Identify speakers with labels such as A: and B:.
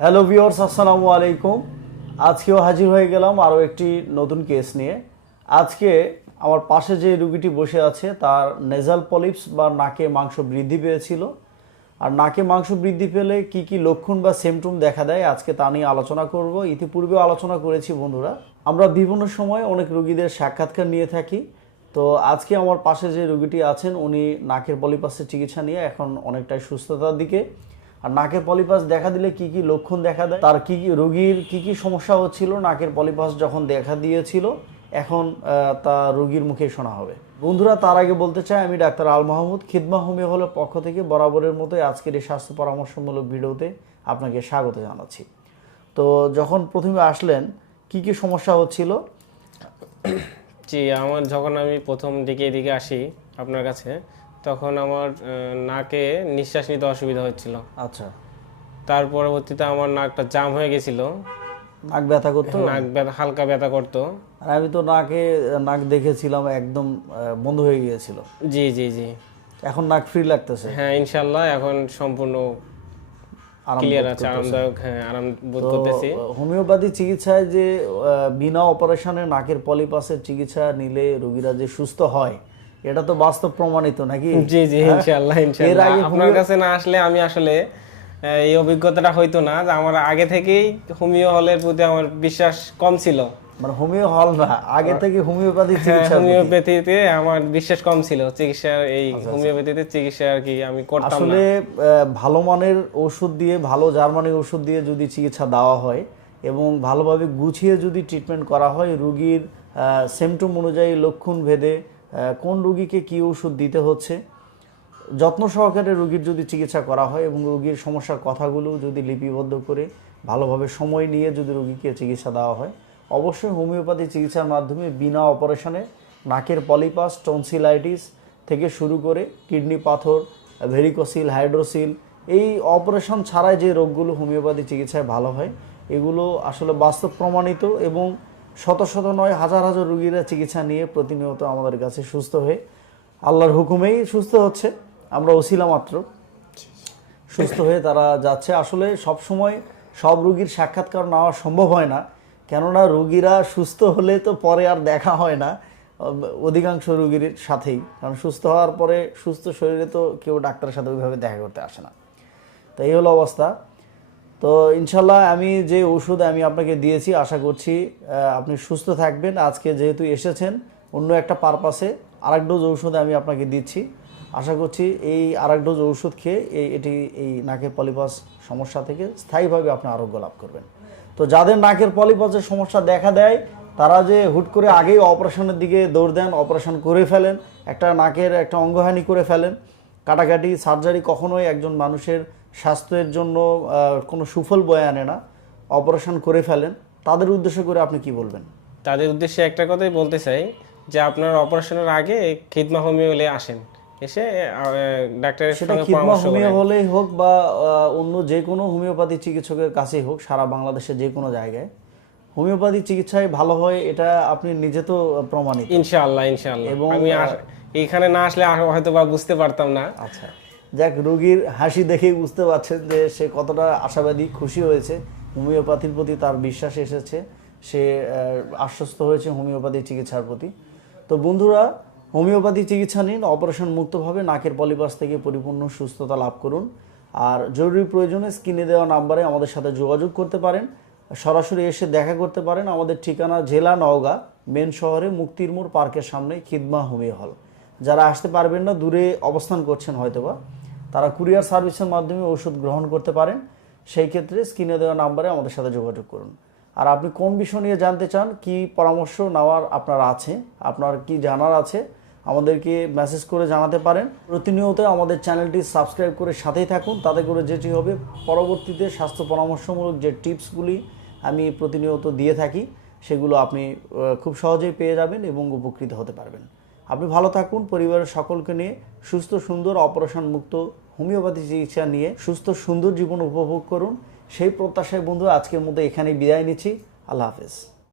A: Hello viewers আসসালামু আলাইকুম। আজকেও হাজির হয়ে গেলাম আরও একটি নতুন কেস নিয়ে। আজকে আমার পাশে যে রুগীটি বসে আছে, তার নেজাল পলিপস বা নাকে মাংস বৃদ্ধি পেয়েছিল। আর নাকে মাংস বৃদ্ধি পেলে কি কি লক্ষণ বা সিমটম দেখা দেয়, আজকে তা নিয়ে আলোচনা করব। ইতিপূর্বেও আলোচনা করেছি বন্ধুরা। আমরা বিভিন্ন সময় অনেক রুগীদের সাক্ষাৎকার নিয়ে থাকি। তো আজকে আমার পাশে যে রুগীটি আছেন, উনি নাকের পলিপাসের চিকিৎসা নিয়ে এখন অনেকটাই সুস্থতার দিকে। আর নাকের পলিপাস দেখা দিলে কি কি লক্ষণ দেখা দেয়? তার কি কি রোগীর কি কি সমস্যা হচ্ছিল নাকের পলিপাস যখন দেখা দিয়েছিল, এখন তা রোগীর মুখে শোনা হবে। বন্ধুরা, তার আগে বলতে চাই, আমি ডাক্তার আল মাহমুদ, খিদমা হোমিও হলের পক্ষ থেকে বরাবরের মতো আজকের এই স্বাস্থ্য পরামর্শমূলক ভিডিওতে আপনাকে স্বাগত জানাচ্ছি। তো যখন প্রথমে আসলেন, কি কি সমস্যা হচ্ছিল?
B: জি, আমার যখন আমি প্রথম দিকে এদিকে আসি আপনার কাছে তখন আমার নাকে নিঃশ্বাস নিতে অসুবিধা হচ্ছিল।
A: আচ্ছা।
B: তার পরবর্তীতে আমার নাকটা জাম হয়ে গেছিল।
A: নাক ব্যথা করতো?
B: নাক ব্যথা হালকা ব্যথা করতো।
A: আর আমি তো নাকে নাক দেখেছিলাম একদম বন্ধ হয়ে গিয়েছিল।
B: জি জি জি।
A: এখন নাক ফ্রি লাগতেছে?
B: হ্যাঁ ইনশাল্লাহ এখন সম্পূর্ণ ক্লিয়ার আছে আরামদায়ক হ্যাঁ আরাম বোধ করতেছি।
A: হোমিওপ্যাথি চিকিৎসায় যে বিনা অপারেশনে নাকের পলিপাসের চিকিৎসা নিলে রোগীরা যে সুস্থ হয় এটা তো বাস্তব প্রমাণিত নাকি?
B: জি জি ইনশাল্লাহ ইনশাল্লাহ
A: আগে
B: আপনার কাছে না আসলে আমি আসলে এই অভিজ্ঞতাটা হইতো না যে আমার আগে থেকেই হোমিও হলের প্রতি আমার বিশ্বাস কম ছিল।
A: মানে হোমিও হল না আগে থেকে হোমিওপ্যাথি
B: হ্যাঁ
A: চিকিৎসা
B: হোমিওপ্যাথিতে আমার বিশ্বাস কম ছিল চিকিৎসার এই হোমিওপ্যাথিতে চিকিৎসা আর কি আমি করতাম না।
A: আসলে ভালো মানের ওষুধ দিয়ে ভালো জার্মানির ওষুধ দিয়ে যদি চিকিৎসা দেওয়া হয় এবং ভালোভাবে গুছিয়ে যদি ট্রিটমেন্ট করা হয় রুগীর সিমটম অনুযায়ী লক্ষণ ভেদে কোন রুগীকে কী ওষুধ দিতে হচ্ছে? যত্ন সহকারে রুগীর যদি চিকিৎসা করা হয় এবং রুগীর সমস্যার কথাগুলো যদি লিপিবদ্ধ করে ভালোভাবে সময় নিয়ে যদি রুগীকে চিকিৎসা দেওয়া হয়, অবশ্যই হোমিওপ্যাথি চিকিৎসার মাধ্যমে বিনা অপারেশনে নাকের পলিপাস টনসিলাইটিস থেকে শুরু করে কিডনি পাথর ভেরিকোসিল হাইড্রোসিল এই অপারেশন ছাড়াই যে রোগগুলো হোমিওপ্যাথি চিকিৎসায় ভালো হয়, এগুলো আসলে বাস্তব প্রমাণিত এবং শত শত নয়, হাজার হাজার রুগীরা চিকিৎসা নিয়ে প্রতিনিয়ত আমাদের কাছে সুস্থ হয়ে আল্লাহর হুকুমেই সুস্থ হচ্ছে। আমরা ওসিলা মাত্র। সুস্থ হয়ে তারা যাচ্ছে। আসলে সব সময় সব রুগীর সাক্ষাৎকার নেওয়া সম্ভব হয় না। কেননা রুগীরা সুস্থ হলে তো পরে আর দেখা হয় না। অধিকাংশ রুগীর সাথেই। কারণ সুস্থ হওয়ার পরে সুস্থ শরীরে তো কেউ ডাক্তারের সাথে ওইভাবে দেখা করতে আসে না। তো এই হলো অবস্থা। তো ইনশাল্লাহ আমি যে ওষুধ আমি আপনাকে দিয়েছি, আশা করছি আপনি সুস্থ থাকবেন। আজকে যেহেতু এসেছেন, অন্য একটা পারপাসে আরেক ডোজ ঔষধ আমি আপনাকে দিচ্ছি। আশা করছি এই আরেক ডোজ ঔষধ খেয়ে এই এটি এই নাকের পলিপাস সমস্যা থেকে স্থায়ীভাবে আপনি আরোগ্য লাভ করবেন। তো যাদের নাকের পলিপাসের সমস্যা দেখা দেয়, তারা যে হুট করে আগেই অপারেশনের দিকে দৌড় দেন, অপারেশন করে ফেলেন, একটা নাকের একটা অঙ্গহানি করে ফেলেন কাটাকাটি সার্জারি কখনোই একজন মানুষের স্বাস্থ্যের জন্য কোনো সুফল বয়ে আনে না। অপারেশন করে ফেলেন। তাদের উদ্দেশ্য করে আপনি কি বলবেন?
B: তাদের উদ্দেশ্যে একটা কথাই বলতে চাই যে আপনার অপারেশনের আগে খিদমা হোমিও হলে আসেন। এসে ডাক্তারের
A: সেটা
B: সঙ্গে
A: খিদমা
B: পরামর্শ
A: হোমিও হলেই হোক বা অন্য যে কোনো হোমিওপ্যাথি চিকিৎসকের কাছেই হোক সারা বাংলাদেশের যে কোনো জায়গায় হোমিওপ্যাথি চিকিৎসায় ভালো হয় এটা আপনি নিজে তো প্রমাণিত।
B: ইনশাআল্লাহ ইনশাআল্লাহ।
A: এবং,
B: আমি এইখানে না আসলে হয়তো বা বুঝতে পারতাম না।
A: আচ্ছা যাক, রোগীর হাসি দেখেই বুঝতে পারছেন যে সে কতটা আশাবাদী, খুশি হয়েছে। হোমিওপ্যাথির প্রতি তার বিশ্বাস এসেছে। সে আশ্বস্ত হয়েছে হোমিওপ্যাথি চিকিৎসার প্রতি। তো বন্ধুরা, হোমিওপ্যাথি চিকিৎসা নিন, অপারেশন মুক্তভাবে নাকের পলিপাস থেকে পরিপূর্ণ সুস্থতা লাভ করুন। আর জরুরি প্রয়োজনে স্ক্রিনে দেওয়া নাম্বারে আমাদের সাথে যোগাযোগ করতে পারেন। সরাসরি এসে দেখা করতে পারেন আমাদের ঠিকানা জেলা নওগাঁ, মেন শহরে মুক্তির মোড়, পার্কের সামনে, খিদমা হোমিও হল। যারা আসতে পারবেন না, দূরে অবস্থান করছেন হয়তোবা, তারা কুরিয়ার সার্ভিসের মাধ্যমে ওষুধ গ্রহণ করতে পারেন। সেই ক্ষেত্রে স্ক্রিনে দেওয়া নাম্বারে আমাদের সাথে যোগাযোগ করুন। আর আপনি কোন বিষয় নিয়ে জানতে চান, কি পরামর্শ নেওয়ার আপনার আছে, আপনার কি জানার আছে, আমাদেরকে মেসেজ করে জানাতে পারেন। প্রতিনিয়ত আমাদের চ্যানেলটি সাবস্ক্রাইব করে সাথেই থাকুন। তাতে করে যেটি হবে, পরবর্তীতে স্বাস্থ্য পরামর্শমূলক যে টিপসগুলি আমি প্রতিনিয়ত দিয়ে থাকি, সেগুলো আপনি খুব সহজেই পেয়ে যাবেন এবং উপকৃত হতে পারবেন। আপনি ভালো থাকুন, পরিবারের সকলকে নিয়ে সুস্থ, সুন্দর, অপারেশন মুক্ত, হোমিওপ্যাথি চিকিৎসা নিয়ে সুস্থ, সুন্দর জীবন উপভোগ করুন। সেই প্রত্যাশায় বন্ধু আজকের মধ্যে এখানেই বিদায় নিচ্ছি। আল্লাহ হাফেজ।